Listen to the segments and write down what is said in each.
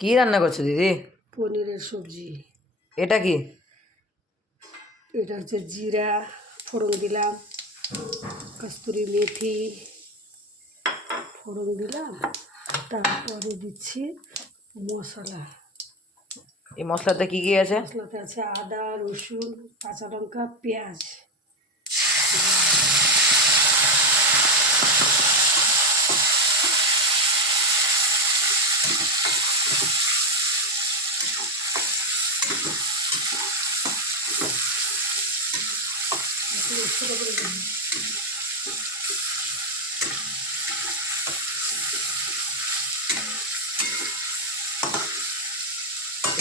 কি রান্না করছো দিদি? পনিরের সবজি। এটা কি? এটা হচ্ছে জিরা ফোড়ন দিলাম, কস্তুরি মেথি ফোড়ন দিলাম, তারপরে দিচ্ছি মশলা। এই মশলাতে কি কি আছে? মশলাতে আছে আদা, রসুন, কাঁচা লঙ্কা, পেঁয়াজ।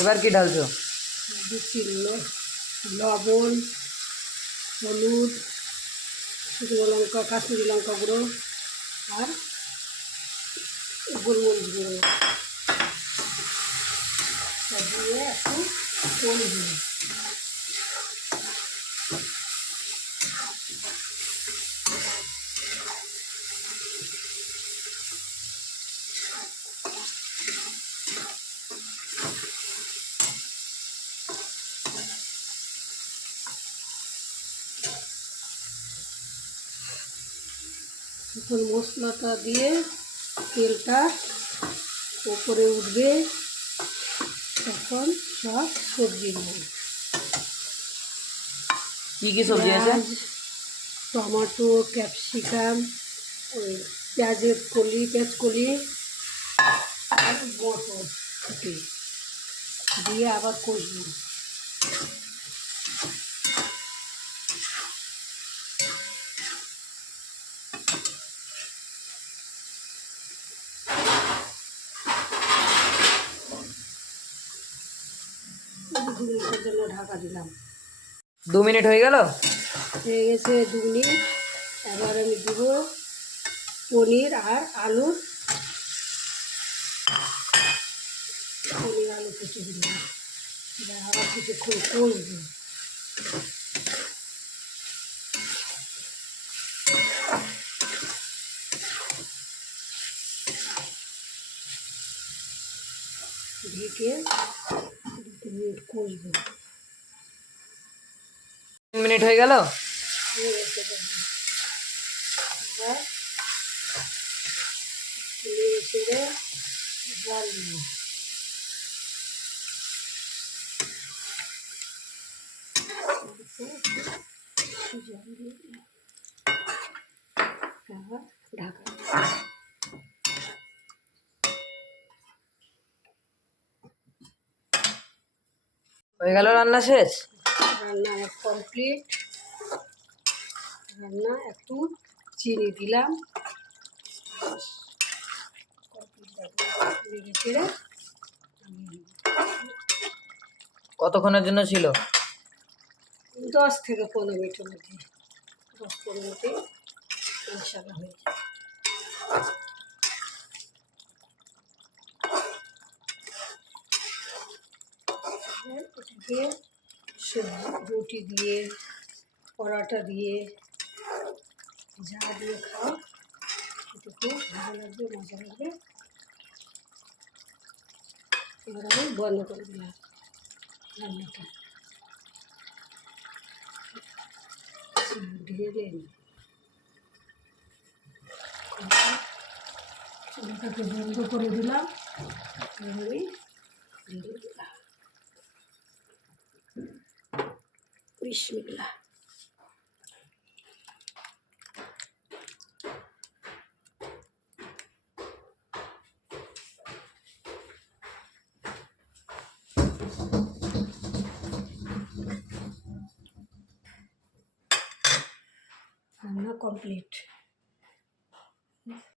এবার কি ঢালছো? দিচ্ছি লবণ, হলুদ, শুকনো লঙ্কা, কাশ্মীরি লঙ্কা গুঁড়ো আর গোলমরিচ গুঁড়ো দিয়ে একটু কম দিই। এখন মশলাটা দিয়ে তেলটা উপরে উঠবে, তখন সব সবজি দেবো। কি কি সবজি আছে? টমেটো, ক্যাপসিকাম, ওই পেঁয়াজ কলি আর মটর ফুটে দিয়ে আবার কষবো। দু মিনিটের জন্য ঢাকা দিলাম। 2 মিনিট হয়ে গেল? হয়ে গেছে 2 মিনিট। এবার আমি দিব পনির আর আলু কেটে দিলাম। এবার আবার কিছুক্ষণ কষবো। ঢেকে 2 মিনিট কষবো। 3 মিনিট হয়ে গেল? হয়ে গেছে দেখুন। এবার নেড়ে চেড়ে জল দেবো। জল দিয়ে আবার ঢাকা। হয়ে গেল? রান্না শেষ? রান্না আমার কমপ্লিট। রান্না একটু চিনি দিলাম, নেড়ে চেড়ে কতক্ষণের জন্য ছিল? 10 থেকে 15 মিনিটের মধ্যে। 10-15 মিনিটে মশলা হয়ে যায়। এটাকে রুটি দিয়ে, পরোটা দিয়ে, যা দিয়ে খাও খেতে খুব ভালো লাগবে, মজা লাগবে। এবার আমি বন্ধ করে দিলাম রান্নাটা। ঢেলে চুলাটাকে বন্ধ করে দিলাম। আমি ঢেলে দিলাম। বিসমিল্লাহ। রান্না কমপ্লিট।